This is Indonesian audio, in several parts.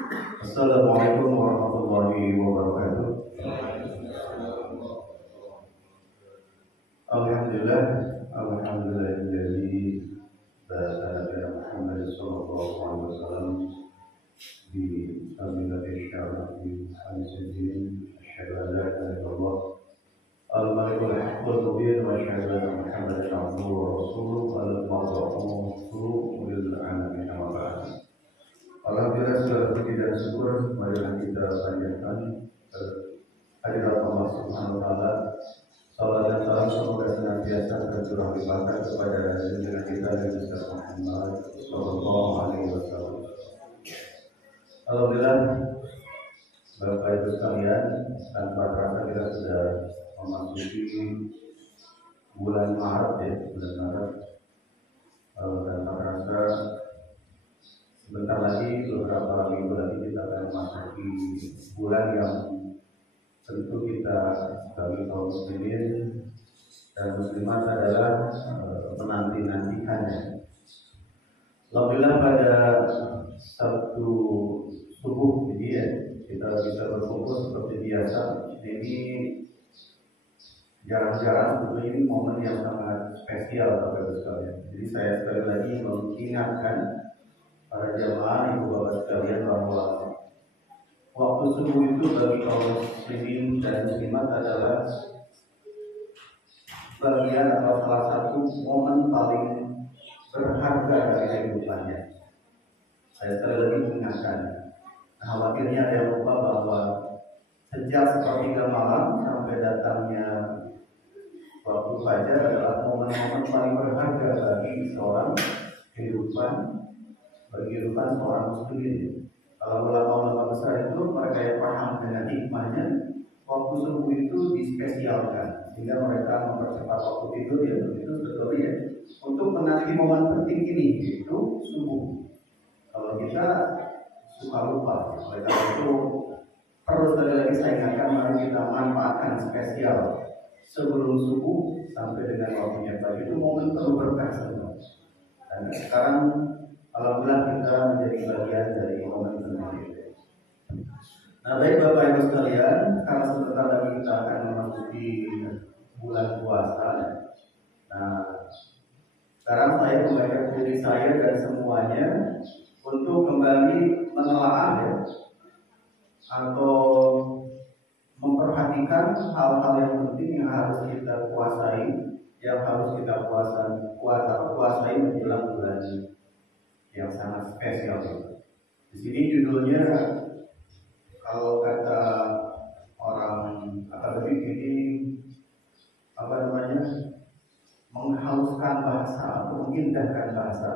Assalamualaikum warahmatullahi wabarakatuh. Alhamdulillah, alhamdulillahilladzi ba'atha Muhammad sallallahu alaihi wasallam bi sabilati syar'i al-sidin asyhadu an la ilaha illallah al-malikul haqqul mubin wa asyhadu anna Muhammadan abduhu wa rasuluhu al-mab'uutsu lil alamin wa ba'd. Alhamdulillah, segala puji dan syukur marilah kita panjatkan kehadirat Allah Subhanahu wa taala. Salam dan salam semoga senantiasa tercurah limpahkan kepada junjungan kita Nabi Muhammad sallallahu alaihi wasallam. Alhamdulillah, Bapak Ibu sekalian, tanpa terasa kita sudah memasuki bulan Maret ya, bulan Maret. Tanpa terasa sebentar lagi, beberapa minggu lagi kita akan memasuki bulan yang tentu kita sebagai kaum muslimin dan muslimat adalah menanti-nantikannya. Alhamdulillah pada Sabtu subuh ini ya, kita bisa berkumpul seperti biasa. Ini jarang-jarang, tentu ini momen yang sangat spesial Bapak-Ibu sekalian. Jadi saya sekali lagi mengingatkan para jamaah ibu bapak sekalian bahwa waktu subuh itu bagi kaum muslimin dan muslimat adalah bagian atau salah satu momen paling berharga dari kehidupannya. Saya sekali lagi mengingatkan. Khawatirnya ada yang lupa bahwa sejak sepertiga malam sampai datangnya waktu fajar adalah momen-momen paling berharga bagi seorang bagi kehidupan seorang muslim. Kalau ulama-ulama besar itu mereka yang paham dengan hikmahnya, waktu subuh itu dispesialkan sehingga mereka mempercepat waktu tidur ya begitu betul ya untuk menanti momen penting ini yaitu subuh. Kalau kita suka lupa, oleh karena itu perlu sekali lagi saya ingatkan, mari kita manfaatkan spesial sebelum subuh sampai dengan waktunya pagi itu momen penuh berkah semua. Dan sekarang alhamdulillah kita menjadi bagian dari momen ini. Nah, baik Bapak Ibu sekalian, karena sebentar lagi kita akan memasuki bulan puasa. Nah, sekarang saya mengajak diri saya dan semuanya untuk kembali menelaah ya, atau memperhatikan hal-hal yang penting yang harus kita kuasai, yang harus kita kuasai menjelang bulan yang sangat spesial. Di sini judulnya, kalau kata orang akademik ini menghaluskan bahasa atau mengindahkan bahasa.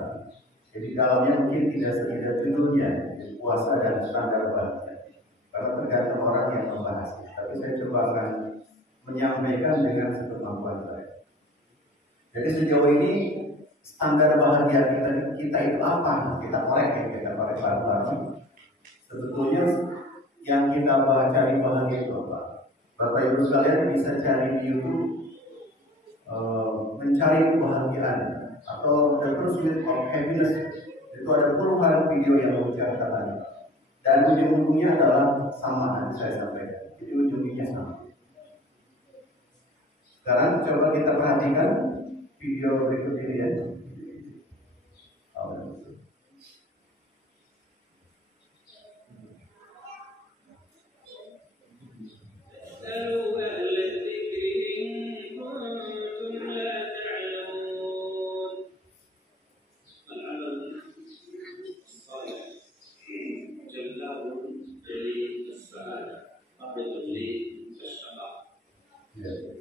Jadi dalamnya mungkin tidak sekedar judulnya, puasa dan standar bahagia, karena tergantung orang yang membahasnya. Tapi saya coba akan menyampaikan dengan sekemampuan saya. Jadi sejauh ini standar bahagia kita itu apa? Kita pakai bahan-bahan. Sebetulnya yang kita cari bahagia itu apa? Bapak Ibu sekalian bisa cari di YouTube mencari kebahagiaan atau the pursuit of happiness. Itu ada puluhan video yang menceritakan dan ujung-ujungnya adalah sama nanti saya sampaikan. Jadi ujung-ujungnya sama. Sekarang coba kita perhatikan video berikut ini ya.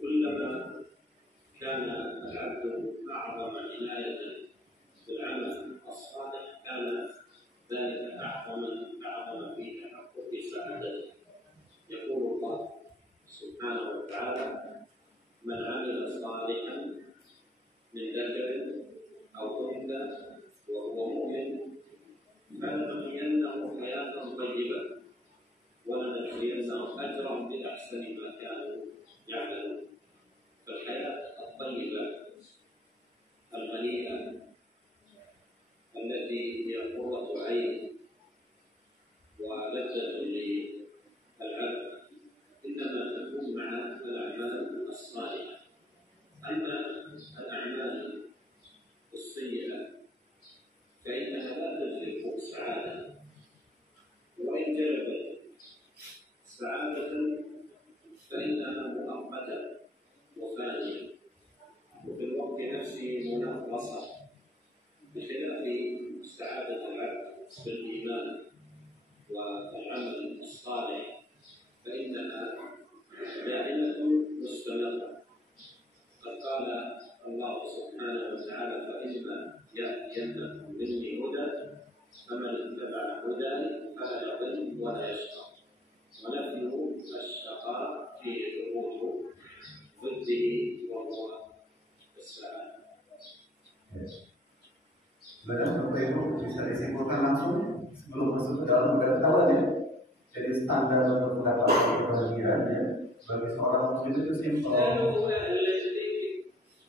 كلما كان العبد أعظم عناية بالعمل الصالح كان ذلك أعظم في تحقق سعادته. يقول الله سبحانه وتعالى: من عمل صالحا من ذكر أو أنثى وهو مؤمن فلنحيينه حياة طيبة ولنجزينهم أجرا بأحسن ما كانوا يعملون. فالحياة الطيبة الغنية التي هي قرة عين والعمل الصالح فإنها دائمة مستمرة. قد قال الله سبحانه وتعالى: فإما يأتينكم مني هدى فمن اتبع هداي فلا يضل ولا يشقى. ونفي الشقاء في ظهور ضده وهو السعادة. Bapak Ibu bisa disimpulkan langsung sebelum masuk ke dalam pengetahuan ya. Jadi standar untuk mendapatkan kebahagiaan ya bagi seorang muslim itu simpel.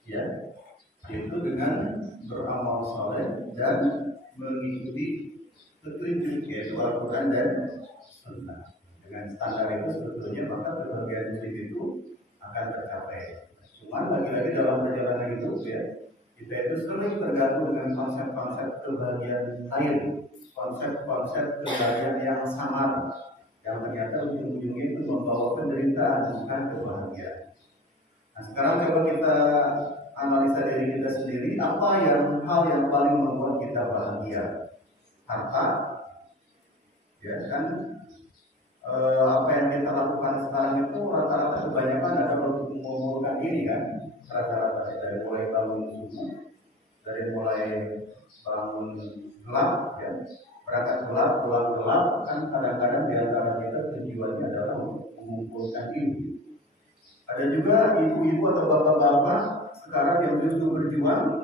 Ya, itu dengan beramal saleh dan mengikuti petunjuk yaitu Al-Quran dan Sunnah. Dengan standar itu sebetulnya maka kebahagiaan muslim itu akan tercapai. Cuma lagi-lagi dalam perjalanan hidup ya, kita itu sering terganggu dengan konsep-konsep kebahagiaan lain, konsep-konsep kebahagiaan yang samar, yang ternyata ujung-ujungnya itu membawa penderitaan bukan kebahagiaan. Nah sekarang coba kita analisa diri kita sendiri, apa hal yang paling membuat kita bahagia? Harta, ya kan? Apa yang kita lakukan sekarang itu rata-rata kebanyakan adalah untuk mengumpulkan diri kan, rata-rata dari mulai bangun subuh, dari mulai bangun gelap, ya, berangkat gelap, pulang gelap, kan kadang-kadang di antara kita tujuannya adalah mengumpulkan diri. Ada juga ibu-ibu atau bapak-bapak sekarang yang justru berjuang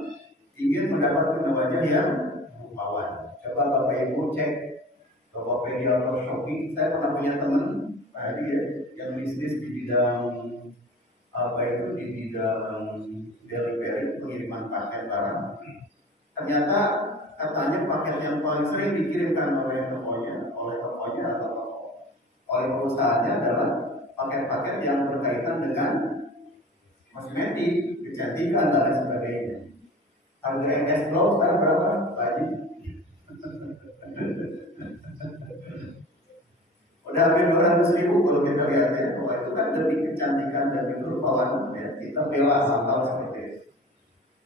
ingin mendapatkan wajah yang rupawan. Coba Bapak Ibu cek Tokopedia atau Shopee. Saya pernah punya teman tadi ya, yang bisnis di bidang di bidang delivery, pengiriman paket barang. Ternyata katanya paket yang paling sering dikirimkan oleh tokonya atau oleh perusahaannya adalah paket-paket yang berkaitan dengan kosmetik, kecantikan dan lain sebagainya. Harga MS Glow sekarang berapa, Pak Haji? Udah hampir 200.000 kalau kita lihat ya. Bahwa itu kan demi kecantikan dan kerupawan ya, kita bela hal seperti itu.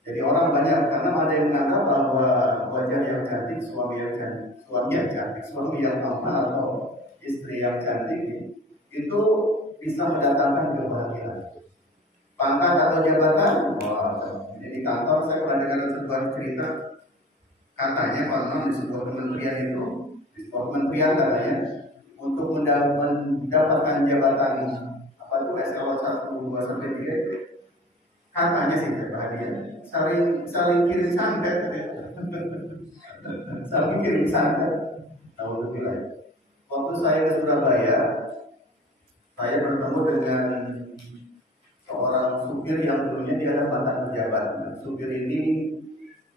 Jadi orang banyak karena ada yang menganggap bahwa wajah yang cantik, suami yang cantik, suami yang tampan atau istri yang cantik itu bisa mendatangkan kebahagiaan. Pangkat atau jabatan, jadi di kantor saya pernah dengar sebuah cerita, katanya konon di sebuah kementerian itu, di sebuah kementerian katanya, untuk mendapatkan jabatan apa itu eselon 1, 2 sampai 3, katanya sih hadiah saling kirim santet, saling kirim santet. Tahu lebih lagi. Waktu saya ke Surabaya, saya bertemu dengan seorang supir yang dulunya dia adalah mantan pejabat. Supir ini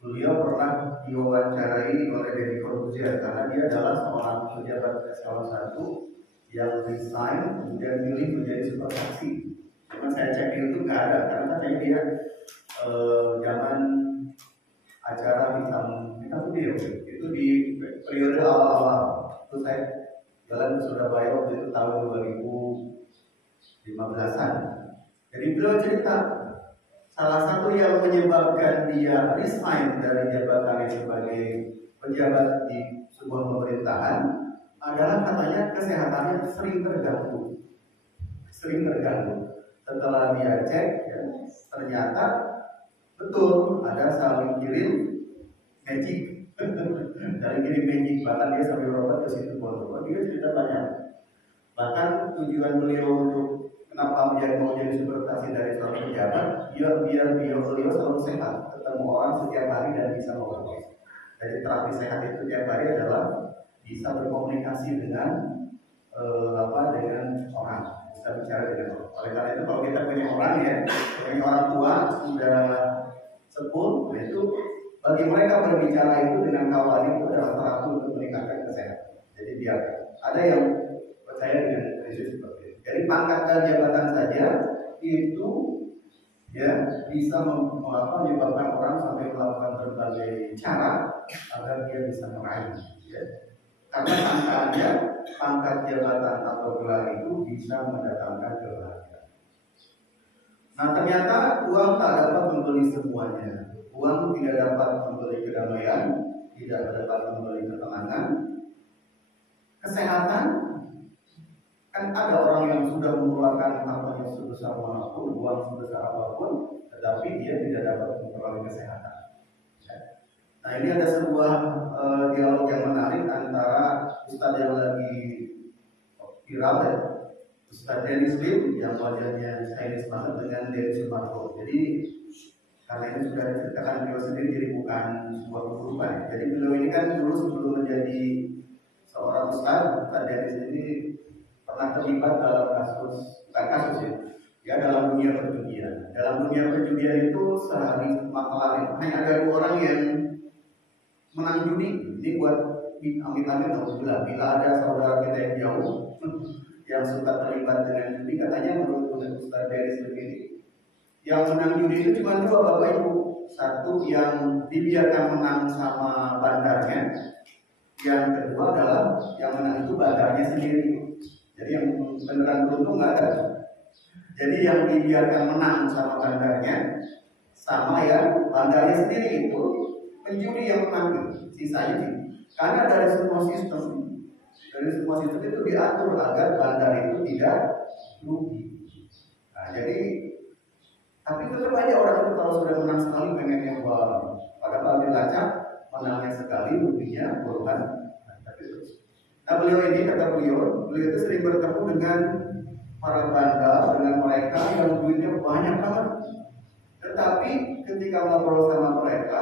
beliau pernah diwawancarai oleh Deddy Corbuzier karena dia adalah seorang pejabat eselon 1 yang resign kemudian milih menjadi supertaksi. Cuma saya cek itu nggak ada karena katanya dia zaman acara hitam video itu di periode awal-awal. Itu saya jalan ke Surabaya waktu itu tahun 2015-an. Jadi beliau cerita salah satu yang menyebabkan dia resign dari jabatannya sebagai pejabat di sebuah pemerintahan adalah katanya kesehatannya sering terganggu. Setelah dia cek, ya, ternyata betul ada saling kirim magic, bahkan dia sampai berobat ke situ Bondo. Dia cerita banyak. Bahkan tujuan beliau untuk kenapa dia mau jadi supertaksi dari seorang pejabat, biar beliau selalu sehat, ketemu orang setiap hari dan bisa ngobrol. Jadi terapi sehat itu setiap hari adalah bisa berkomunikasi dengan dengan orang, bisa bicara dengan orang. Oleh karena itu kalau kita punya orang orang tua sudah sepuh, itu bagi mereka berbicara itu dengan kawan itu adalah salah satu untuk meningkatkan kesehatan. Jadi biar ada yang percaya dengan prinsip seperti itu. Jadi pangkat dan jabatan saja itu ya bisa menyebabkan orang sampai melakukan berbagai cara agar dia bisa meraih. Ya. Karena sangkaannya pangkat jabatan atau gelar itu bisa mendatangkan kebahagiaan. Nah ternyata uang tak dapat membeli semuanya. Uang tidak dapat membeli kedamaian, tidak dapat membeli ketenangan. Kesehatan Kan ada orang yang sudah mengeluarkan hartanya sebesar manapun, uang sebesar apapun, tetapi dia tidak dapat memperoleh kesehatan. Nah, ini ada sebuah dialog yang menarik antara Ustadz yang lagi viral ya, Ustadz Dennis Lim yang wajahnya Chinese banget dengan Denny Sumargo. Jadi karena ini sudah diceritakan beliau sendiri, jadi bukan sebuah keburukan. Jadi beliau ini kan dulu sebelum menjadi seorang Ustadz Dennis ini pernah terlibat dalam kasus, bukan kasus ya, dalam dunia perjudian. Dalam dunia perjudian itu sehari maklar hanya ada 2 orang yang menang judi. Ini buat amit-amit alhamdulillah. Bila ada saudara kita yang jauh yang suka terlibat dengan judi, katanya menurut Ustaz Deris begini, yang menang judi itu cuma 2 bapak ibu. Satu yang dibiarkan menang sama bandarnya, yang kedua adalah yang menang itu bandarnya sendiri. Jadi yang beneran beruntung nggak ada. Jadi yang dibiarkan menang sama bandarnya, sama yang bandarnya sendiri itu penjudi yang menang. Sisanya sih, karena dari semua sistem itu diatur agar bandar itu tidak rugi. Nah, jadi tapi tetap aja orang itu kalau sudah menang sekali pengen yang baru. Padahal dilacak menangnya sekali ruginya puluhan. Nah, beliau ini kata beliau itu sering bertemu dengan para bandar, dengan mereka yang duitnya banyak banget. Tetapi ketika ngobrol sama mereka,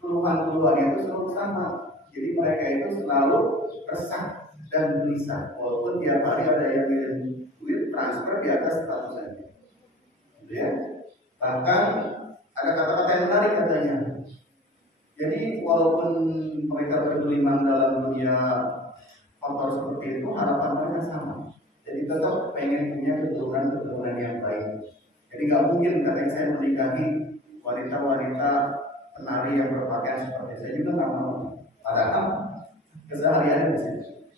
keluhan-keluhannya itu selalu sama. Jadi mereka itu selalu resah dan gelisah. Walaupun tiap hari ada yang ngirim duit transfer di atas 100.000. Gitu ya. Bahkan ada kata-kata yang menarik katanya. Jadi walaupun mereka bergeliman dalam dunia kotor seperti itu, harapan mereka sama. Jadi tetap pengen punya keturunan yang baik. Jadi nggak mungkin katanya saya menikahi wanita-wanita penari yang berpakaian seperti saya, juga nggak mau. Padahal keseharian di situ.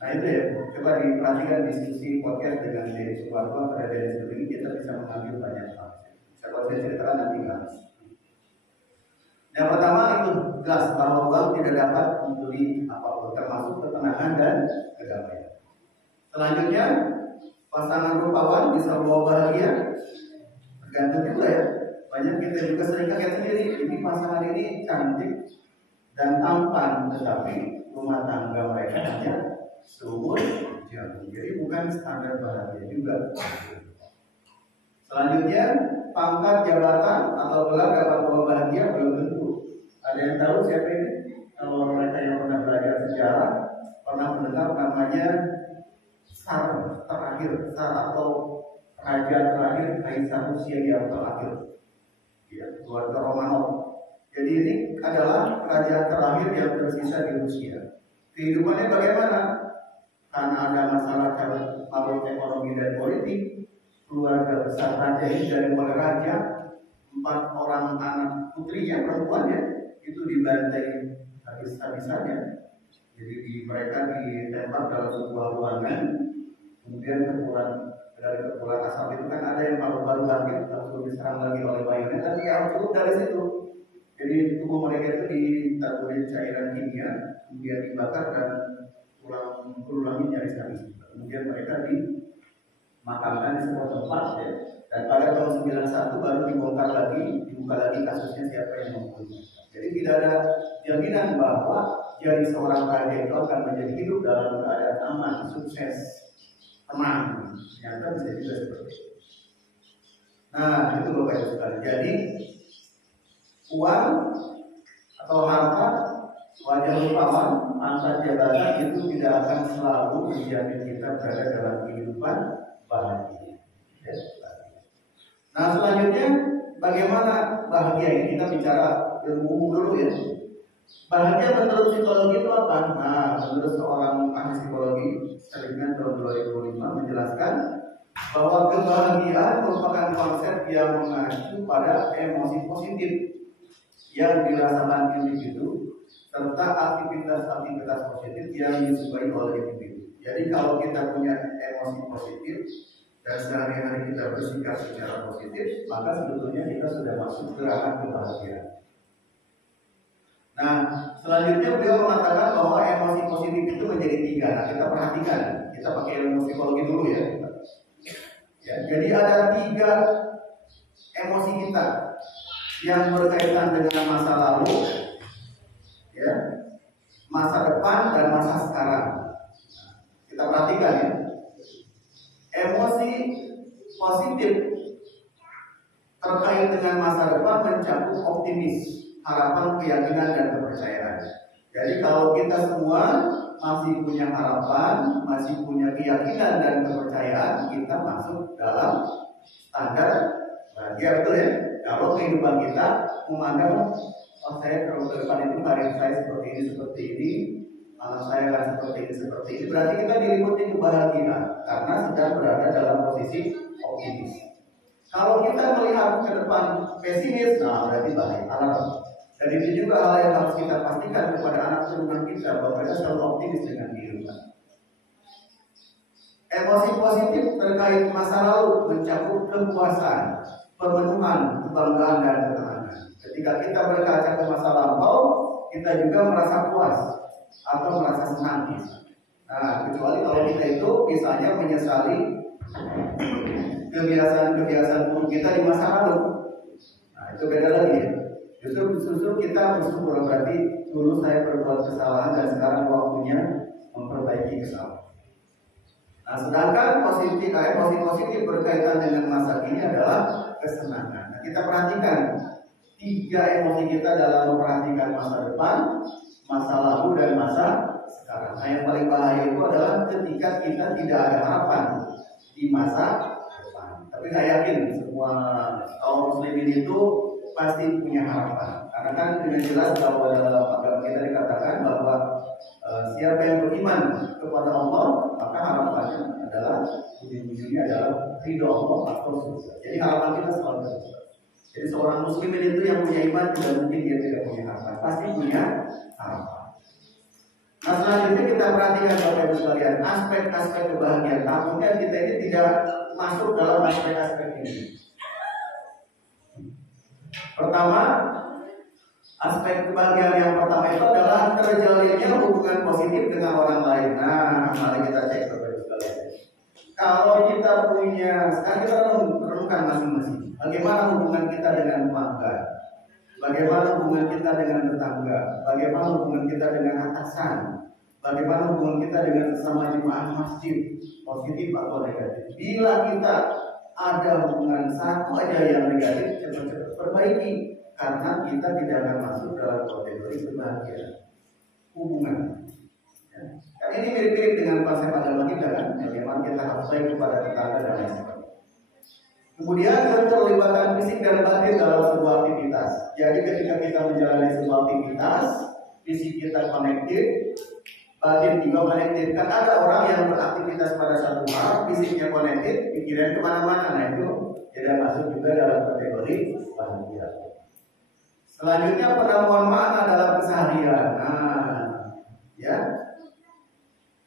Nah itu ya, coba diperhatikan diskusi podcast dengan Denny Sumargo pada Denny ini, kita bisa mengambil banyak hal. Saya ceritakan nanti guys. Yang pertama itu jelas bahwa uang tidak dapat membeli apapun, termasuk ketenangan dan kedamaian. Selanjutnya, pasangan rupawan bisa bawa bahagia. Tergantung juga ya. Banyak kita juga sering kaget sendiri. Ini pasangan ini cantik dan tampan, tetapi rumah tangga mereka hanya seumur jagung. Jadi bukan standar bahagia juga. Selanjutnya, pangkat jabatan atau gelar dapat bawa bahagia belum tentu. Ada yang tahu siapa ini? Kalau mereka yang pernah belajar sejarah, pernah mendengar namanya Tsar terakhir, Tsar atau raja terakhir, Kaisar Rusia yang terakhir, ya, keluarga Romanov. Jadi ini adalah raja terakhir yang tersisa di Rusia. Kehidupannya bagaimana? Karena ada masalah cabut ekonomi dan politik, keluarga besar raja ini dari mulai raja, 4 orang anak putrinya, perempuannya itu dibantai habis-habisannya. Jadi mereka ditembak dalam sebuah ruangan, kemudian dari kepulan asap itu kan ada yang baru bangkit langsung diserang lagi oleh bayonet dan dia turun dari situ. Jadi tubuh mereka itu ditaburi cairan kimia, kemudian dibakar dan tulang-tulangnya nyaris habis. Kemudian mereka dimakamkan di sebuah tempat ya. Dan pada tahun 91 baru dibuka lagi kasusnya siapa yang membunuhnya. Jadi tidak ada jaminan bahwa jadi seorang raja itu akan menjadi hidup dalam keadaan aman, sukses, tenang. Ternyata bisa juga seperti itu. Nah, itu Bapak Ibu sekalian. Jadi uang atau harta, wajah rupawan, pangkat jabatan itu tidak akan selalu menjamin kita berada dalam kehidupan bahagia. Ya. Nah, selanjutnya bagaimana bahagia ini? Kita bicara ilmu umum dulu ya. Bahagia menurut psikologi itu apa? Nah, menurut seorang ahli psikologi Seligman tahun 2005 menjelaskan bahwa kebahagiaan merupakan konsep yang mengacu pada emosi positif yang dirasakan individu serta aktivitas-aktivitas positif yang disukai oleh individu. Jadi kalau kita punya emosi positif dan sehari-hari kita bersikap secara positif, maka sebetulnya kita sudah masuk ke arah kebahagiaan. Nah, selanjutnya beliau mengatakan bahwa emosi positif itu menjadi 3. Nah, kita perhatikan, kita pakai ilmu psikologi Jadi ada 3 emosi kita yang berkaitan dengan masa lalu, ya, masa depan dan masa sekarang. Kita perhatikan ya. Emosi positif terkait dengan masa depan mencakup optimis, harapan, keyakinan, dan kepercayaan. Jadi kalau kita semua masih punya harapan, masih punya keyakinan dan kepercayaan, kita masuk dalam standar bahagia, betul ya? Kalau kehidupan kita memandang, oh saya kalau ke depan itu karir saya seperti ini, anak saya akan seperti ini, berarti kita diliputi kebahagiaan karena sedang berada dalam posisi optimis. Kalau kita melihat ke depan pesimis, nah berarti bahaya, alarm. Dan itu juga hal yang harus kita pastikan kepada anak keturunan kita bahwa mereka selalu optimis dengan kehidupan. Emosi positif terkait masa lalu mencakup kepuasan, pemenuhan, kebanggaan, dan ketenangan. Ketika kita berkaca ke masa lampau, kita juga merasa puas atau merasa senang. Nah, kecuali kalau kita itu misalnya menyesali kebiasaan-kebiasaan buruk kita di masa lalu. Nah, itu beda lagi ya. Justru kita bersyukur, berarti dulu saya berbuat kesalahan dan sekarang waktunya memperbaiki kesalahan. Nah, sedangkan emosi positif berkaitan dengan masa kini adalah kesenangan. Nah, kita perhatikan 3 emosi kita dalam memperhatikan masa depan, masa lalu, dan masa sekarang. Nah, yang paling bahaya itu adalah ketika kita tidak ada harapan di masa depan. Tapi saya yakin semua kaum muslimin itu pasti punya harapan. Karena kan dengan jelas bahwa dalam agama kita dikatakan bahwa siapa yang beriman kepada Allah, maka harapannya adalah ujung-ujungnya adalah ridho Allah atau surga. Jadi harapan kita selalu surga. Jadi seorang muslimin itu yang punya iman tidak mungkin dia tidak punya harapan, pasti punya harapan. Nah, selanjutnya kita perhatikan Bapak Ibu sekalian, aspek-aspek kebahagiaan. Takutnya kita ini tidak masuk dalam aspek-aspek ini. Pertama, aspek kebahagiaan yang pertama itu adalah terjalinnya hubungan positif dengan orang lain. Nah, mari kita cek Bapak Ibu sekalian. Kalau kita punya, sekarang kita renungkan masing-masing. Bagaimana hubungan kita dengan keluarga? Bagaimana hubungan kita dengan tetangga? Bagaimana hubungan kita dengan atasan? Bagaimana hubungan kita dengan sesama jemaah masjid? Positif atau negatif? Bila kita ada hubungan satu aja yang negatif, cepat-cepat perbaiki, karena kita tidak akan masuk dalam kategori kebahagiaan hubungan. Ya. Kan ini mirip-mirip dengan konsep agama kita kan, bagaimana kita harus baik kepada tetangga dan lain sebagainya. Kemudian keterlibatan fisik dan batin dalam sebuah aktivitas. Jadi ketika kita menjalani sebuah aktivitas, fisik kita connected, batin juga connected. Kan ada orang yang beraktivitas pada satu hal, fisiknya connected, pikiran kemana-mana. Nah itu tidak masuk juga dalam kategori bahagia. Selanjutnya penemuan makna dalam keseharian. Nah, ya,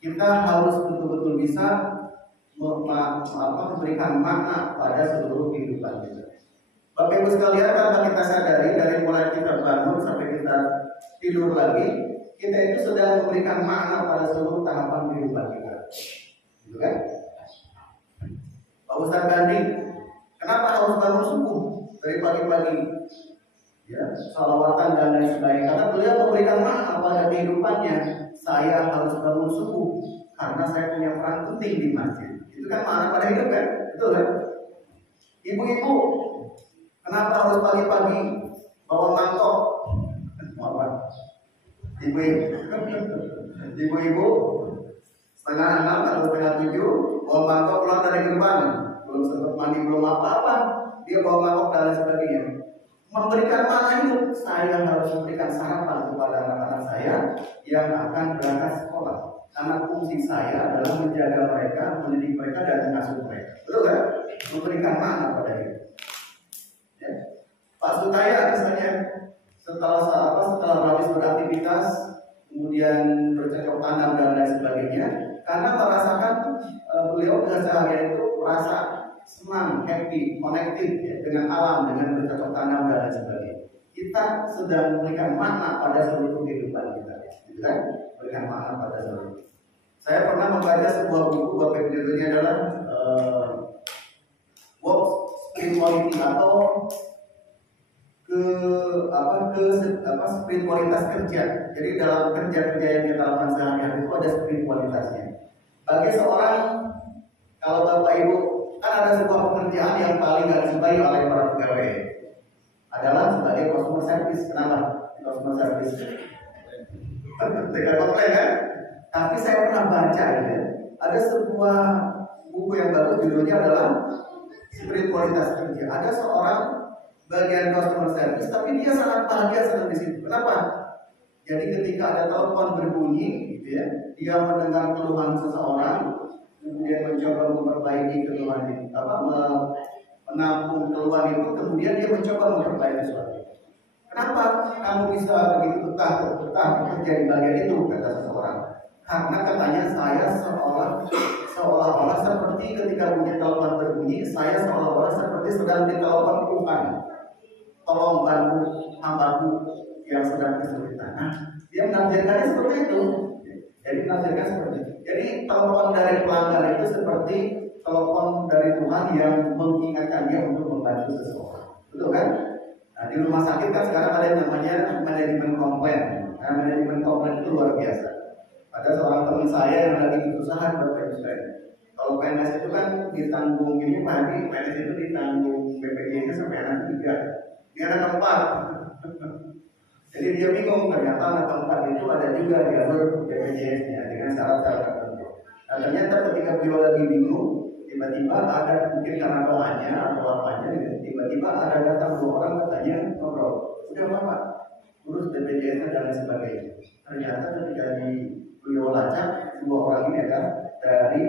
kita harus betul-betul bisa memberikan makna pada seluruh kehidupan kita. Bapak Ibu sekalian, tanpa kita sadari dari mulai kita bangun sampai kita tidur lagi, kita itu sedang memberikan makna pada seluruh tahapan kehidupan kita. Gitu kan? Pak Ustadz Gandhi, kenapa harus bangun subuh dari pagi-pagi? Ya, salawatan dan lain sebagainya. Karena beliau memberikan makna pada kehidupannya. Saya harus bangun subuh karena saya punya peran penting di masjid. Itu kan makna pada hidup kan? Betul kan? Ibu-ibu, kenapa harus pagi-pagi bawa mangkok? Ibu-ibu, setengah 6 atau setengah 7 bawa mangkok keluar dari gerbang, belum sempat mandi, belum apa-apa, dia bawa mangkok dan lain sebagainya. Memberikan makna hidup, saya harus memberikan sarapan kepada anak-anak saya yang akan berangkat sekolah. Karena fungsi saya adalah menjaga mereka, mendidik mereka, dan mengasuh mereka. Betul kan? Memberikan makna pada hidup. Ya. Pak Sutaya misalnya setelah habis beraktivitas, kemudian bercocok tanam dan lain sebagainya, karena merasakan beliau dengan seharian itu merasa senang, happy, connected ya, dengan alam, dengan bercocok tanam dan lain sebagainya. Kita sedang memberikan makna pada seluruh kehidupan kita, gitu kan? Berikan makna pada seluruh. Saya pernah membaca sebuah buku, Bapak Ibu, judulnya adalah spirituality atau spiritualitas kerja. Jadi dalam kerja-kerja yang kita lakukan sehari-hari itu ada spiritualitasnya. Bagi seorang, kalau Bapak Ibu, kan ada sebuah pekerjaan yang paling gak disukai oleh para pegawai adalah sebagai customer service. Kenapa? Customer service tidak komplain kan? Tapi saya pernah baca gitu, ada sebuah buku yang bagus, judulnya adalah Spiritualitas Kerja. Ada seorang bagian customer service, tapi dia sangat bahagia sedang di situ. Kenapa? Jadi ketika ada telepon berbunyi, gitu ya, dia mendengar keluhan seseorang, kemudian mencoba memperbaiki keluhan itu, menampung keluhan itu, kemudian dia mencoba memperbaiki sesuatu. Kenapa kamu bisa begitu betah bekerja di bagian itu, kata seseorang? Karena katanya saya seolah-olah seperti ketika bunyi telepon berbunyi, saya seolah-olah seperti sedang ditelepon Tuhan. Tolong bantu hambaku yang sedang kesulitan. Nah, dia menafsirkannya seperti itu. Jadi menafsirkan seperti itu. Jadi telepon dari pelanggan itu seperti telepon dari Tuhan yang mengingatkan dia untuk membantu seseorang. Betul kan? Nah, di rumah sakit kan sekarang ada yang namanya manajemen komplain. Nah, manajemen komplain itu luar biasa. Ada seorang teman saya yang lagi kesusahan berpenghasilan. Kalau PNS itu kan ditanggung ini pagi, PNS itu ditanggung BPJS sampai anak 3. Dia anak 4. Jadi dia bingung, ternyata anak 4 itu ada juga diatur BPJS-nya dengan syarat-syarat tertentu. Nah, ternyata ketika beliau lagi bingung, tiba-tiba ada, mungkin karena doanya atau apanya, tiba-tiba ada datang 2 orang katanya ngobrol, udah Bapak urus BPJS dan lain sebagainya. Ternyata ketika beliau lacak, 2 orang ini adalah dari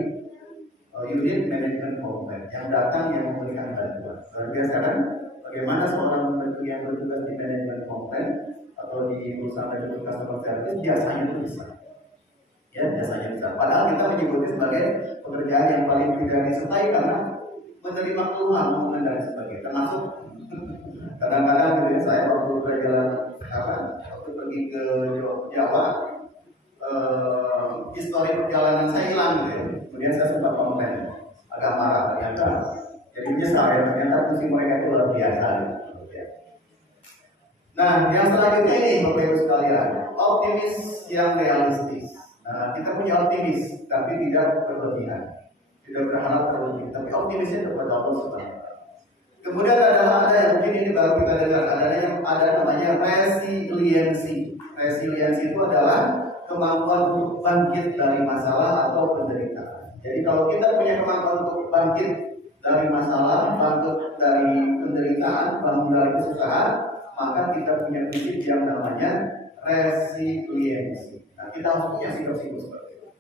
unit manajemen komplain yang datang yang memberikan bantuan. Luar biasa kan? Bagaimana seorang yang bertugas di manajemen komplain atau di perusahaan manajemen customer service biasanya itu bisa. Ya, biasanya bisa. Padahal kita menyebutnya sebagai pekerjaan yang paling tidak disukai karena menerima keluhan dan sebagainya. Termasuk kadang-kadang gitu, saya waktu waktu pergi ke Jawa, histori perjalanan saya hilang gitu ya. Kemudian saya sempat komplain, agak marah ternyata. Jadi menyesal ya, ternyata fungsi mereka itu luar biasa gitu ya. Nah, yang selanjutnya ini Bapak Ibu sekalian, optimis yang realistis. Nah, kita punya optimis, tapi tidak berlebihan, tidak berharap terlebih, tapi optimisnya kepada Allah Subhanahu. Kemudian ada yang mungkin ini baru kita dengar, ada namanya resiliensi. Resiliensi itu adalah kemampuan untuk bangkit dari masalah atau penderitaan. Jadi kalau kita punya kemampuan untuk bangkit dari masalah, bangkit dari penderitaan, bangun dari kesusahan, maka kita punya prinsip yang namanya resiliensi. Nah, kita harus punya sikap-sikap seperti itu.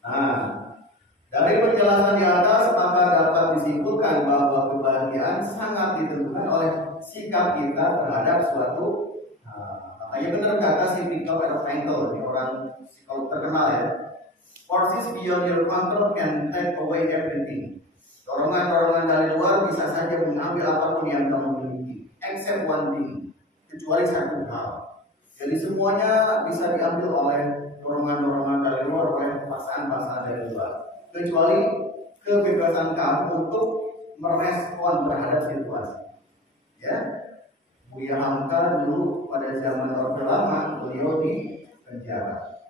Nah, dari penjelasan di atas maka dapat disimpulkan bahwa kebahagiaan sangat ditentukan oleh sikap kita terhadap suatu. Namanya benar kata si Viktor Frankl, ini orang psikolog terkenal ya. Forces beyond your control can take away everything. Dorongan-dorongan dari luar bisa saja mengambil apapun yang kamu miliki, except one thing, kecuali satu hal. Jadi semuanya bisa diambil oleh dorongan-dorongan dari luar, oleh paksaan-paksaan dari luar, kecuali kebebasan kamu untuk merespon terhadap situasi. Ya, Buya Hamka dulu pada zaman Orde Lama beliau di penjara.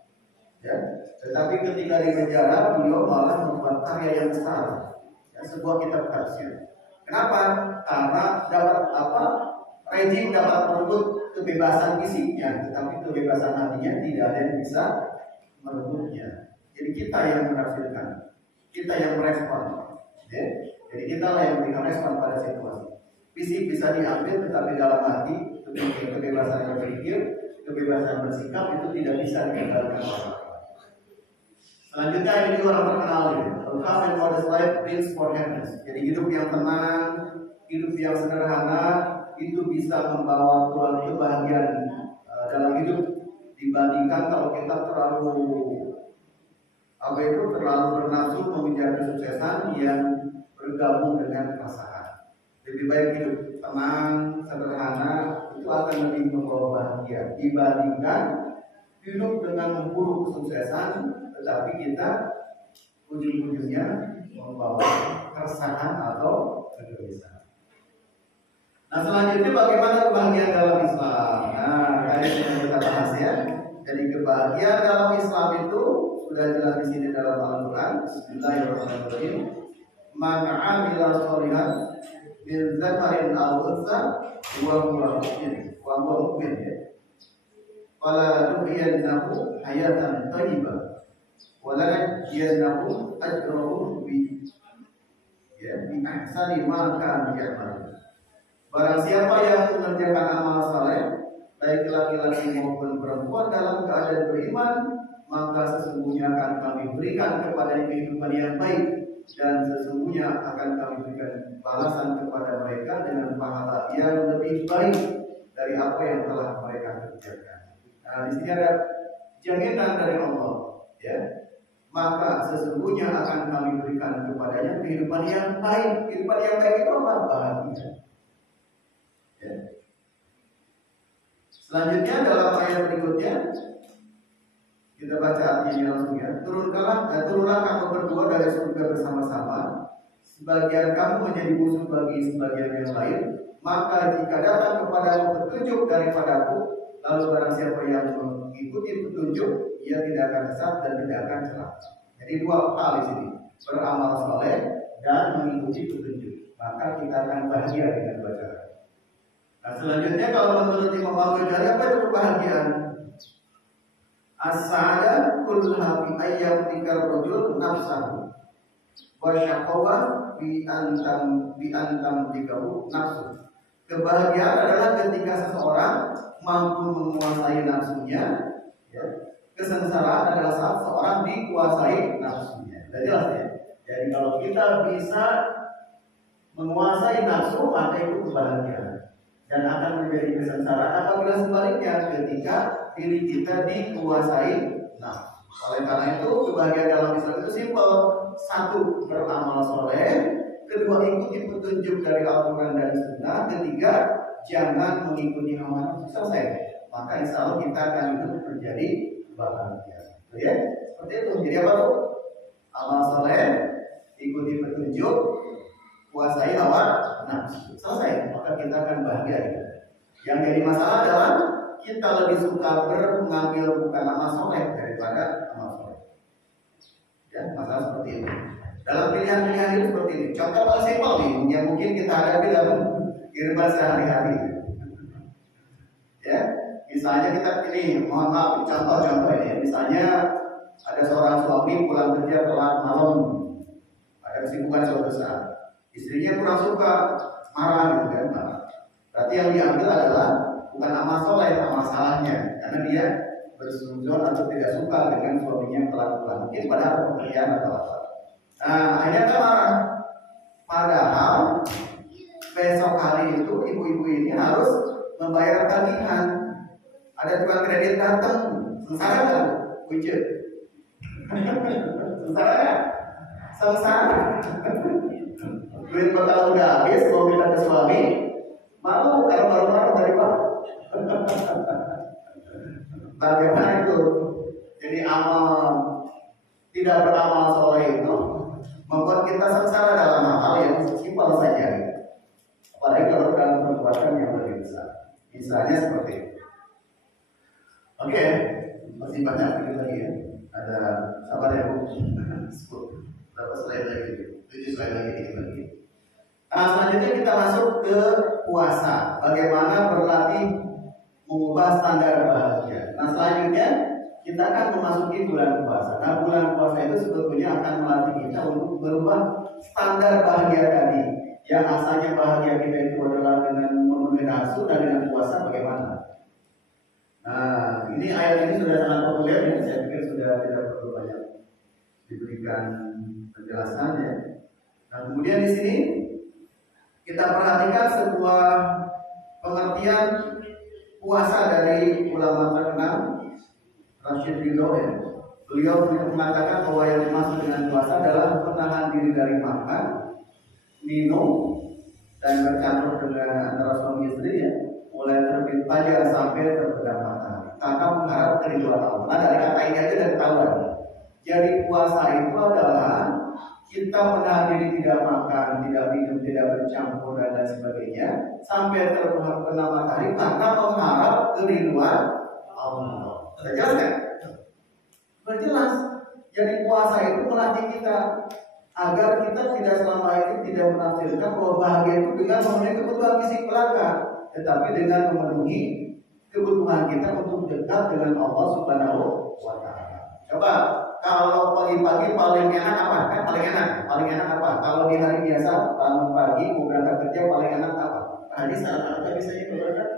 Ya, tetapi ketika di penjara beliau malah membuat karya yang besar, ya, sebuah kitab tafsir. Kenapa? Karena dapat rejim dapat merebut kebebasan fisiknya, tetapi kebebasan hatinya tidak ada yang bisa merebutnya. Jadi kita yang menafsirkan, kita yang merespon. Ya? Jadi kita lah yang memberikan respon pada situasi. Fisik bisa diambil, tetapi dalam hati kebebasan berpikir, kebebasan bersikap itu tidak bisa dikendalikan oleh orang. Selanjutnya ini juga orang terkenal ini. A calm and modest life brings for happiness. Jadi hidup yang tenang, hidup yang sederhana itu bisa membawa kebahagiaan dalam hidup dibandingkan kalau kita terlalu bernafsu mengejar kesuksesan yang bergabung dengan perasaan. Lebih baik hidup tenang, sederhana, itu akan lebih membawa bahagia dibandingkan hidup dengan memburu kesuksesan, tetapi kita ujung-ujungnya membawa keresahan atau kegelisahan. Nah selanjutnya bagaimana kebahagiaan dalam Islam? Nah tadi sudah kita bahas ya. Jadi kebahagiaan dalam Islam itu sudah jelas di sini dalam Al-Quran. Bismillahirrahmanirrahim. Man 'amila shalihan min dzakarin aw untha wa huwa mu'min ya. Wala nuhyiyannahu hayatan thayyibah wa la najziyannahu ajrahum bi ahsani ma kanu ya'malun. Barang siapa yang mengerjakan amal saleh, baik laki-laki maupun perempuan dalam keadaan beriman, maka sesungguhnya akan kami berikan kepada kehidupan yang baik, dan sesungguhnya akan kami berikan balasan kepada mereka dengan pahala yang lebih baik dari apa yang telah mereka kerjakan. Nah, di sini ada jaminan dari Allah, ya. Maka sesungguhnya akan kami berikan kepadanya kehidupan yang baik. Kehidupan yang baik itu apa? Bahagia. Ya. Selanjutnya dalam ayat berikutnya kita baca artinya langsung ya. Turunlah kamu berdua dari surga bersama-sama. Sebagian kamu menjadi musuh bagi sebagian yang lain. Maka jika datang kepadamu petunjuk daripadaku, lalu barang siapa yang mengikuti petunjuk, ia tidak akan sesat dan tidak akan celaka. Jadi dua hal di sini, beramal saleh dan mengikuti petunjuk. Maka kita akan bahagia dengan bacaan. Nah selanjutnya kalau menurut Imam Al-Ghazali apa itu kebahagiaan? As-sa'adah kulluha fi ayyamikar rajul nafsahu wa syaqawa bi antam dikahu nafsu. Kebahagiaan adalah ketika seseorang mampu menguasai nafsunya, ya. Kesengsaraan adalah saat seorang dikuasai nafsunya. Jadi jelas ya. Jadi kalau kita bisa menguasai nafsu, maka itu kebahagiaan. Dan akan menjadi kesengsaraan apabila sebaliknya ketika diri kita dikuasai nafsu. Oleh karena itu kebahagiaan dalam Islam itu simpel. Satu, beramal soleh. Kedua, ikuti petunjuk dari Al-Quran dan Sunnah. Ketiga, jangan mengikuti hawa nafsu. Selesai. Maka insya Allah kita akan hidup menjadi bahagia. Ya, seperti itu. Jadi apa tuh? Amal soleh, ikuti petunjuk, kuasai hawa nafsu. Selesai. Maka kita akan bahagia. Yang jadi masalah adalah kita lebih suka mengambil bukan amal soleh daripada amal soleh. Ya, masalah seperti itu. Dalam pilihan-pilihan itu seperti ini. Contoh paling simpel nih, yang mungkin kita hadapi dalam kehidupan sehari-hari. Ya, misalnya kita pilih, mohon maaf, contoh-contoh ini. Misalnya ada seorang suami pulang kerja telat malam, ada kesibukan suatu saat. Istrinya kurang suka, marah gitu kan, marah. Berarti yang diambil adalah bukan amal soleh, amal salahnya, karena dia bersujud atau tidak suka dengan suaminya yang telat pulang. Mungkin pada pekerjaan atau apa. Nah, akhirnya kan marah. Padahal besok hari itu ibu-ibu ini harus membayar tagihan. Ada tukang kredit datang, sengsara nggak? Wujud. Sengsara nggak? Sengsara. Duit bekal udah habis, mau minta ke suami, malu kalau baru-baru dari mana? Bagaimana itu? Jadi tidak beramal soleh itu membuat kita sengsara dalam hal yang simpel saja. Apalagi kalau dalam perbuatan yang lebih besar. Misalnya seperti itu. Oke, masih banyak lagi ya. Ada sabar ya Bu. Berapa slide lagi? 7 slide lagi. Nah, selanjutnya kita masuk ke puasa. Bagaimana berlatih mengubah standar bahagia. Nah, selanjutnya kita akan memasuki bulan puasa. Nah, bulan puasa itu sebetulnya akan melatih kita untuk berubah standar bahagia tadi. Yang asalnya bahagia kita itu adalah dengan memenuhi nafsu, dan dengan puasa bagaimana? Nah, ini ayat ini sudah sangat populer ya. Saya pikir sudah tidak perlu banyak diberikan penjelasan ya. Nah, kemudian di sini kita perhatikan sebuah pengertian puasa dari ulama terkenal Rashid Ridho ya. Beliau mengatakan bahwa yang dimaksud dengan puasa adalah menahan diri dari makan, minum, dan bercampur dengan antara suami istri ya, mulai terbit fajar sampai terbenam matahari, karena mengharap keriduan Allah. Nah, dari kata ini aja dari ketahuan. Jadi puasa itu adalah kita menahan diri tidak makan, tidak minum, tidak bercampur dan lain sebagainya sampai terkena matahari karena mengharap kerinduan Allah. Sudah jelas kan? Sudah jelas. Jadi puasa itu melatih kita agar kita tidak selama ini tidak menafsirkan bahwa bahagia itu dengan memenuhi kebutuhan fisik belaka, tetapi dengan memenuhi kebutuhan kita untuk dekat dengan Allah Subhanahu wa Ta'ala. Coba kalau pagi-pagi paling enak apa? Kan paling enak apa? Kalau di hari biasa bangun pagi mau berangkat kerja paling enak apa? Hadis rata-rata biasanya berangkat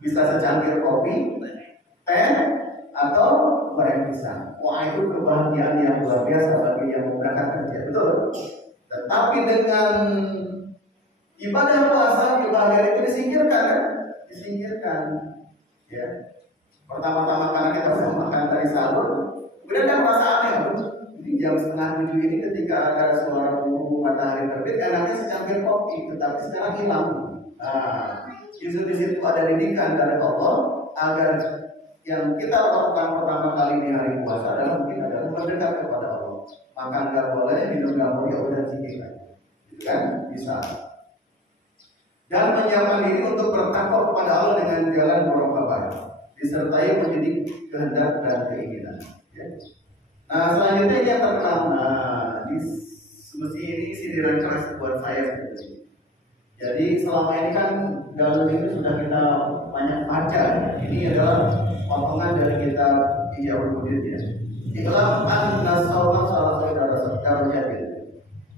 bisa secangkir kopi, teh, atau goreng pisang. Wah, itu kebahagiaan yang luar biasa bagi yang mau berangkat kerja, betul? Tetapi dengan ibadah puasa, kebahagiaan itu disingkirkan, kan? Disingkirkan. Ya. Pertama-tama karena kita sudah makan dari sahur, kemudian kan merasa aneh, di jam 6:30 ini ketika ada suara burung matahari terbit, enaknya secangkir kopi, tetapi sekarang hilang. Nah, justru di situ ada didikan dari Allah agar yang kita lakukan pertama kali di hari puasa adalah mungkin adalah mendekat kepada Allah. Makan nggak boleh, minum nggak boleh, ya udah zikir aja, gitu kan? Bisa. Dan menyiapkan diri untuk bertakwa kepada Allah dengan jalan muraqabah, disertai mendidik kehendak dan keinginan. Ya. Nah, selanjutnya yang terkenal, di semesti ini sindiran keras buat saya sebetulnya. Jadi selama ini kan dalam ini sudah kita banyak baca. Ini adalah potongan dari kitab Ihya'ul Ulumuddin ya. Ikhlam anna shauma salah satu darajat.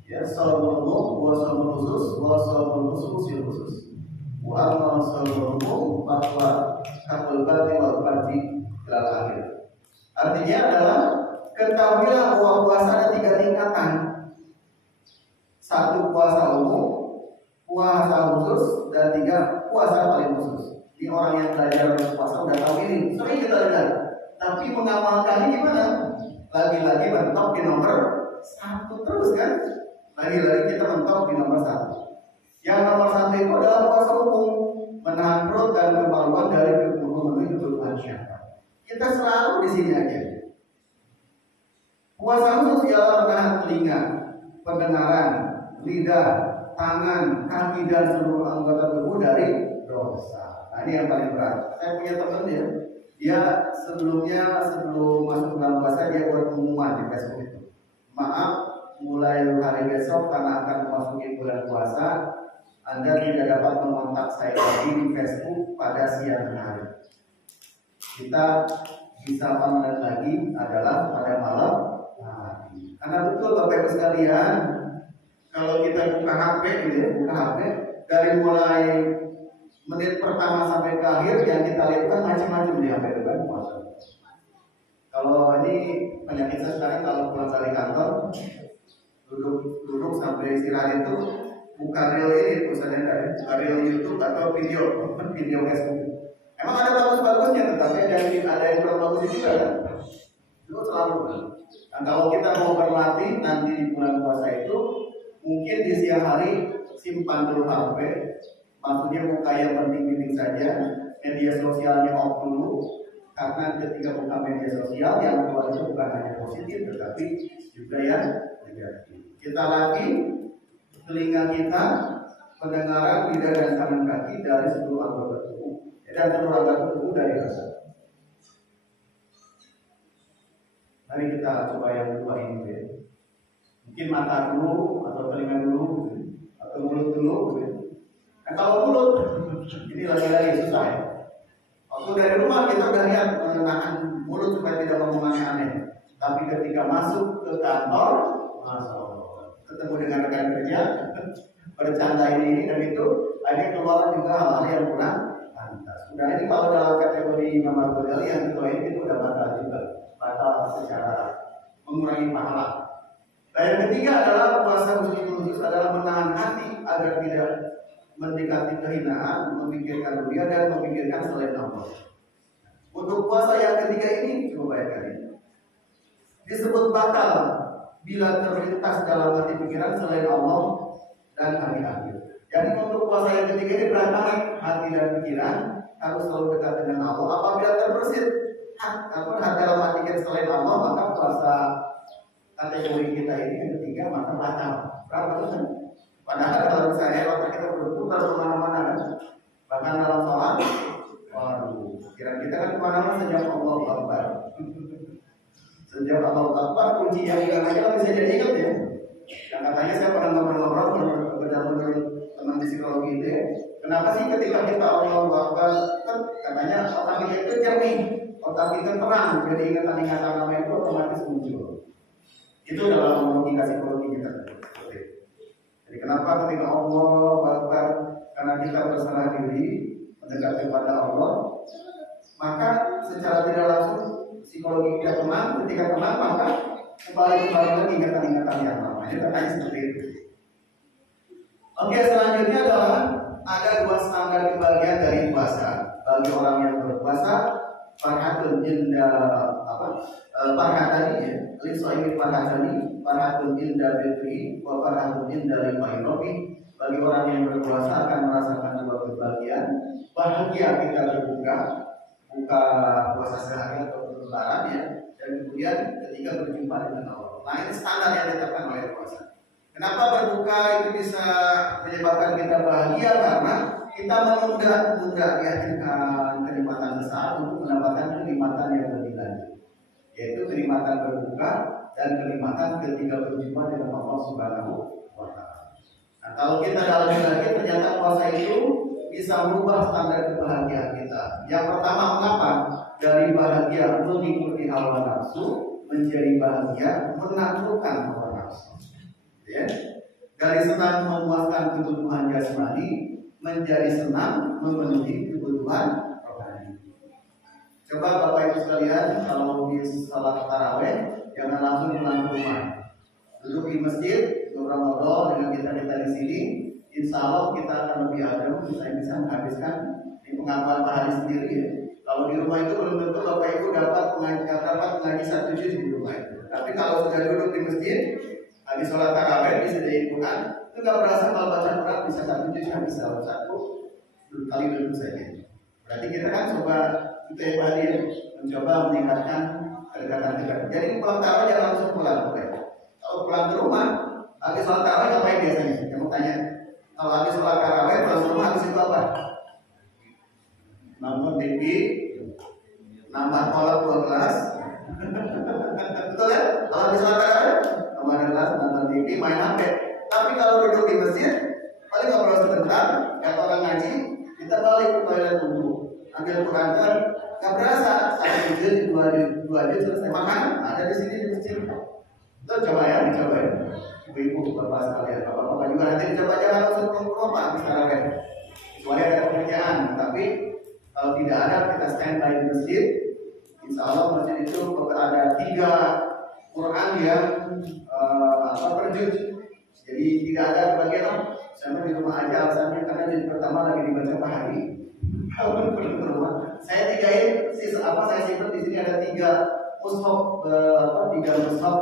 Ya, shaumul umum wa shaumul khusus wa shaumul khususil khusus. Wa amma shaumul umum bahwa kabul bati wal bati ilal akhir. Artinya adalah ketahuilah bahwa puasa ada 3 tingkatan. 1 puasa umum, puasa khusus, dan 3 puasa paling khusus. Ini orang yang belajar puasa udah tahu ini, sering kita dengar. Tapi mengamalkannya gimana? Lagi-lagi mentok di nomor 1 terus kan? Lagi-lagi kita mentok di nomor 1. Yang nomor 1 itu adalah puasa umum, menahan perut dan kemaluan dari memenuhi kebutuhan syahwat. Kita selalu di sini aja. Puasa khusus ialah menahan telinga, pendengaran, lidah, tangan, kaki dan seluruh anggota tubuh dari dosa. Nah, ini yang paling berat. Saya punya teman ya, dia sebelum masuk bulan puasa dia buat pengumuman di Facebook itu. Maaf, mulai hari besok karena akan memasuki bulan puasa, Anda tidak dapat mengontak saya lagi di Facebook pada siang hari. Kita bisa kontak lagi adalah pada malam hari. Karena betul Bapak Ibu sekalian, kalau kita buka HP gitu ya, buka HP dari mulai menit pertama sampai ke akhir yang kita lihat kan macam-macam di HP itu kan puasa. Kalau ini penyakit saya sekarang kalau pulang dari kantor duduk sampai istirahat itu buka reel ini misalnya dari buka reel YouTube atau video Facebook. Emang ada bagus-bagusnya, tetapi ada yang kurang bagus juga kan? Itu selalu. Nah, kalau kita mau berlatih nanti di bulan puasa itu, mungkin di siang hari simpan dulu HP, maksudnya buka yang penting-penting saja, media sosialnya off dulu, karena ketika buka media sosial yang keluar itu bukan hanya positif, tetapi juga yang negatif. Kita latih telinga kita, pendengaran, lidah dan tangan kaki dari seluruh anggota tubuh, dan seluruh anggota tubuh dari rasa. Mari kita coba yang kedua ini ya. Mungkin mata dulu, atau telinga dulu, atau mulut dulu. Nah, kalau mulut, ini lagi-lagi susah ya. Waktu dari rumah kita udah lihat menahan mulut supaya tidak ngomong aneh-aneh. Tapi ketika masuk ke kantor, ketemu dengan rekan kerja, bercanda ini dan itu, akhirnya keluar juga hal-hal yang kurang pantas. Sudah ini kalau dalam kategori Imam Al-Ghazali yang kedua ini itu udah batal juga, batal secara mengurangi pahala. Dan yang ketiga adalah puasa khusus adalah menahan hati agar tidak mendekati kehinaan, memikirkan dunia dan memikirkan selain Allah. Untuk puasa yang ketiga ini coba bayangkan ini. Disebut batal bila terlintas dalam hati pikiran selain Allah dan hari akhir. Jadi untuk puasa yang ketiga ini berantakan hati dan pikiran harus selalu dekat dengan Allah. Apabila terbersit hak dalam hati kita selain Allah, maka puasa kategori kita ini yang ketiga maka batal. Berapa kan? Padahal kalau misalnya otak kita berputar kemana-mana kan, bahkan dalam sholat, waduh, kira kita kan kemana-mana sejak Allah Akbar. Sejak Allah Akbar kunci yang hilang aja bisa jadi ingat ya. Yang katanya saya pernah ngobrol-ngobrol menurut teman psikologi itu ya. Kenapa sih ketika kita Allah Akbar kan katanya otak kita itu jernih, otak kita terang, jadi ingatan-ingatan nama itu otomatis muncul. Itu dalam logika psikologi kita. Jadi kenapa ketika Allah Akbar, karena kita berserah diri mendekat kepada Allah, maka secara tidak langsung psikologi kita tenang. Ketika tenang maka kembali lagi ingatan-ingatan yang lama. Ini katanya seperti itu. Oke, selanjutnya adalah ada dua standar kebahagiaan dari puasa. Bagi orang yang berpuasa, farhatun inda farhatani ya, lisoimi farhatani, farhatun inda fitri, wa farhatun inda limpahi robi. Bagi orang yang berpuasa akan merasakan dua kebahagiaan. Bahagia kita buka puasa sehari atau lebaran ya, dan kemudian ketika berjumpa dengan Allah. Nah, ini standar yang ditetapkan oleh puasa. Kenapa berbuka itu bisa menyebabkan kita bahagia? Karena kita menunda dihadirkan kenikmatan besar untuk mendapatkan kenikmatan yang lebih lanjut, yaitu kenikmatan berbuka dan kenikmatan ketika berjumpa dengan Allah Subhanahu wa Ta'ala. Nah, kalau kita dalami lagi, ternyata puasa itu bisa merubah standar kebahagiaan kita. Yang pertama, mengapa? Dari bahagia mengikuti hawa nafsu menjadi bahagia menaklukkan hawa nafsu. Ya. Dari senang memuaskan kebutuhan jasmani menjadi senang memenuhi kebutuhan rohani. Coba Bapak Ibu sekalian, kalau di salat tarawih jangan langsung pulang ke rumah. Duduk di masjid, ngobrol-ngobrol dengan kita di sini. Insya Allah kita akan lebih adem, bisa menghabiskan di pengakuan pahala sendiri ya. Kalau di rumah itu belum tentu Bapak Ibu dapat mengaji satu juz di rumah itu. Tapi kalau sudah duduk di masjid, habis sholat tarawih disediain Quran, itu nggak berasa kalau baca Quran bisa satu juz habis dalam satu kali duduk saja. Berarti kita kan coba kita hadir mencoba meningkatkan kedekatan kita. Jadi pulang tarawih jangan langsung pulang, kalau pulang ke rumah, habis sholat tarawih ngapain biasanya? Kamu tanya. Kalau habis sholat tarawih pulang ke rumah habis itu apa? Nonton TV, nambah kolak 2 gelas. Betul ya? Kalau habis sholat tarawih nambah gelas, nonton TV, main HP. Tapi kalau duduk di masjid, paling ngobrol sebentar, kata orang ngaji, kita balik ke toilet dulu, ambil Quran kan, nggak berasa. Satu juz, dua juz selesai makan, ada di sini di masjid. Itu coba ya, dicoba ya. Ibu-ibu, bapak sekalian, bapak-bapak juga nanti dicoba jangan langsung ke rumah habis tarawih. Kecuali ada pekerjaan, tapi kalau tidak ada kita standby di masjid. Insya Allah masjid itu ada 3 Quran yang per juz. Jadi tidak ada bagian sama di rumah aja alasannya karena juz pertama lagi dibaca Pak Hari. Kalau pergi ke rumah, saya tigain saya simpan di sini ada 3 mushaf 3 mushaf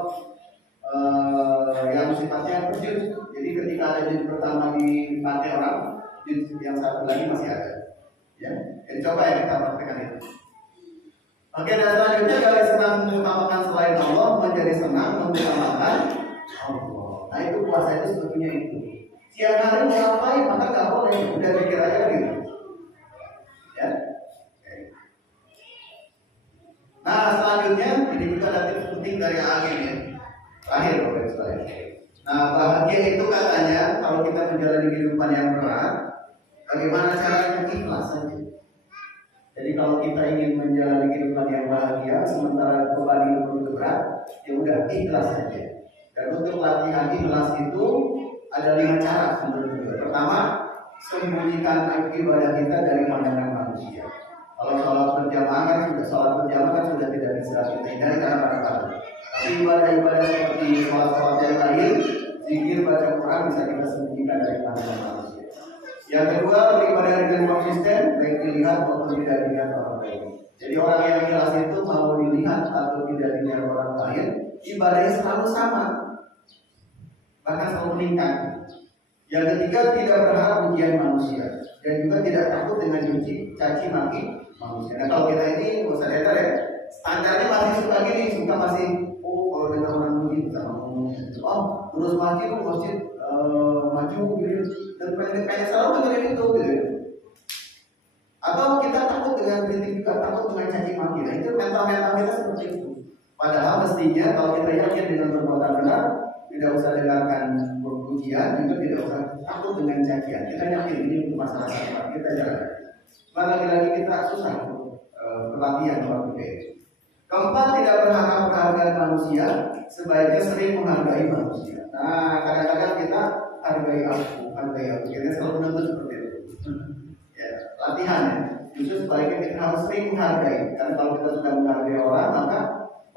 yang sifatnya per juz. Jadi ketika ada juz pertama dipakai orang, juz yang satu lagi masih ada. Ya, jadi coba ya kita praktekkan itu. Oke, dan selanjutnya dari senang mengutamakan selain Allah menjadi senang mengutamakan Allah. Nah itu puasa itu sebetulnya itu. Siang hari mau ngapain maka nggak boleh, udah pikir aja gitu. Ya. Oke. Nah selanjutnya ini juga ada tips penting dari akhir ya. Terakhir Bapak Ibu sekalian. Nah bahagia itu katanya kalau kita menjalani kehidupan yang berat, bagaimana caranya ikhlas saja. Jadi kalau kita ingin menjalani kehidupan yang bahagia, sementara beban hidup itu berat, ya udah ikhlas saja. Dan untuk latihan ikhlas itu ada 5 cara sebenarnya. Pertama, sembunyikan ibadah kita dari pandangan manusia. Kalau sholat berjamaah kan sudah tidak bisa kita hindari karena pada. Tapi ibadah-ibadah seperti sholat-sholat yang lain, zikir, baca Quran bisa kita sembunyikan dari pandangan manusia. Yang kedua, beribadah dengan konsisten, baik dilihat maupun tidak dilihat orang lain. Jadi orang yang ikhlas itu mau dilihat atau tidak dilihat orang lain, ibadahnya selalu sama, bahkan selalu meningkat. Yang ketiga, tidak berharap pujian manusia dan juga tidak takut dengan caci maki manusia. Nah kalau kita ini usah ya, Standarnya masih suka gini, suka masih kalau kita orang begini kita ngomong, terus masjid maju gitu, dan pengen selalu dengerin itu gitu. Atau kita takut dengan kritik juga, takut dengan caci maki. Nah, itu mental kita seperti itu. Padahal mestinya kalau kita yakin dengan perbuatan benar, tidak usah dengarkan pujian, juga tidak usah takut dengan cacian. Kita yakin ini untuk masyarakat kita jalan. Cuma lagi-lagi kita susah pelatihan waktu itu. Keempat, tidak berharap penghargaan manusia, sebaiknya sering menghargai manusia. Nah, kadang-kadang kita hargai aku. Kita selalu menuntut seperti itu. Ya, latihan ya. Justru sebaiknya kita harus sering menghargai. Karena kalau kita sudah menghargai orang, maka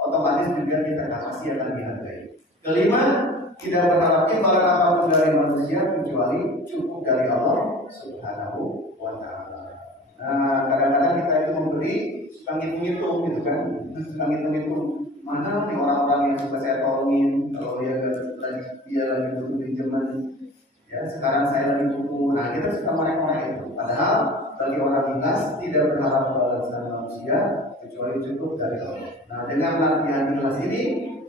otomatis juga kita pasti akan dihargai. Kelima, tidak berharap imbalan apapun dari manusia kecuali cukup dari Allah Subhanahu wa Ta'ala. Nah, kadang-kadang kita itu memberi suka ngitung-ngitung gitu kan, suka ngitung-ngitung mana nih orang-orang yang suka saya tolongin kalau dia lagi butuh pinjaman, ya sekarang saya lagi butuh. Nah, kita suka marah-marah itu. Padahal bagi orang ikhlas tidak berharap balasan manusia kecuali cukup dari Allah. Nah, dengan latihan ikhlas ini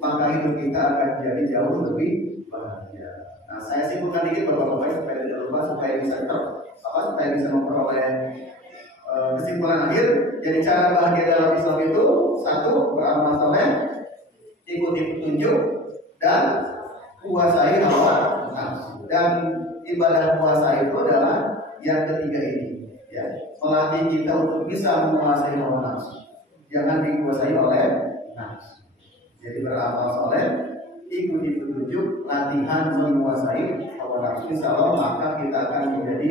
maka hidup kita akan jadi jauh lebih bahagia. Nah, saya simpulkan dikit Bapak-bapak supaya tidak lupa, supaya bisa memperoleh kesimpulan akhir. Jadi cara bahagia dalam Islam itu satu, beramal soleh, ikuti petunjuk, dan kuasai hawa nafsu. Dan ibadah puasa itu adalah yang ketiga ini, ya, melatih kita untuk bisa menguasai hawa nafsu, jangan dikuasai oleh nafsu. Jadi beramal soleh, ikuti petunjuk, latihan menguasai hawa nafsu, insya Allah maka kita akan menjadi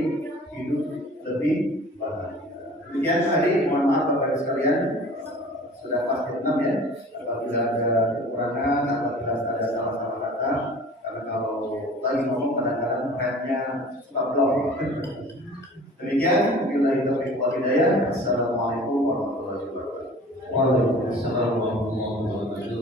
hidup lebih bahagia. Demikian tadi, mohon maaf kepada sekalian, sudah pasti 6 ya. Apabila ada kekurangan, apabila ada salah-salah kata, karena kalau lagi ngomong kadang-kadang rednya suka blok. Demikian, bila itu hidayah. Assalamualaikum warahmatullahi wabarakatuh. Waalaikumsalam warahmatullahi wabarakatuh.